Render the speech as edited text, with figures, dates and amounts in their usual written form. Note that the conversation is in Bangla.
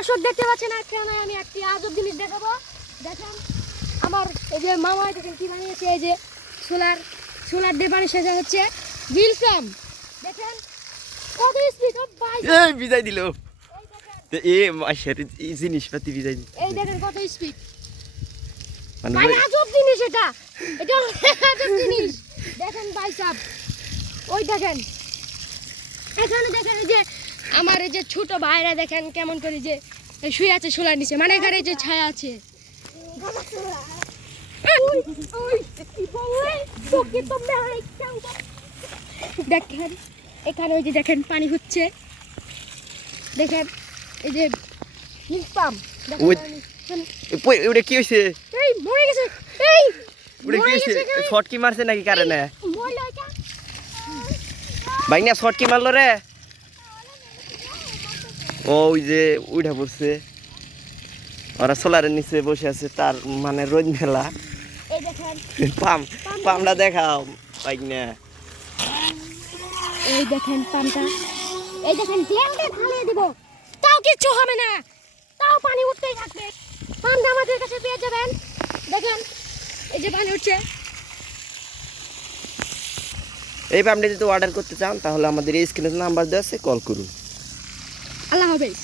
দর্শক দেখতে পাচ্ছেন এখানে আমি একটি আজব জিনিস দেখাবো। দেখেন আমার এই যে মামা দেখেন কি বানিয়েছে, এই যে সোলার দিয়ে পানি সেচা হচ্ছে হুইল পাম্প। দেখেন কত স্পিড, এই বিজাই দিল এ মাসের এই জিনিসপাতি বিজাই দিল। এই দেখেন কত স্পিড, মানে ভাই আজব জিনিস এটা, এটা আজব জিনিস। দেখেন ভাই সাহেব, ওই দেখেন এখানে দেখেন এই যে আমার এই যে ছোট ভাইরা দেখেন কেমন করে যে শুয়ে আছে সোলার নিচে, মানে এখানে যে ছায়া আছে। দেখেন এখানে ওই যে দেখেন পানি হচ্ছে, দেখেন এই যে পাম্প ওটা কি হয়েছে? এই মরে গেছে, এই ওটা কি হয়েছে? শর্ট কি মারছে নাকি কারেন্ট? ভাই না শর্ট কি মারলো রে? ওই যে উঠা পড়ছে, ওরা সোলারের নিচে বসে আছে, তার মানে রোদ মেলা। এই দেখেন পাম্পটা দেখাও ভাই না। এই দেখেন পাম্পটা, এই দেখেন ড্যামটা ঢালিয়ে দিব, তাও কিছু হবে না, তাও পানি উঠতেই থাকবে। পাম্পটা আমাদের কাছে পেয়ে যাবেন। দেখেন এই যে পানি উঠছে। এই পাম্পটা যদি অর্ডার করতে চান তাহলে আমাদের এই স্ক্রিনে নাম্বার দেওয়া আছে, কল করুন। আল্লাহ হাফেজ।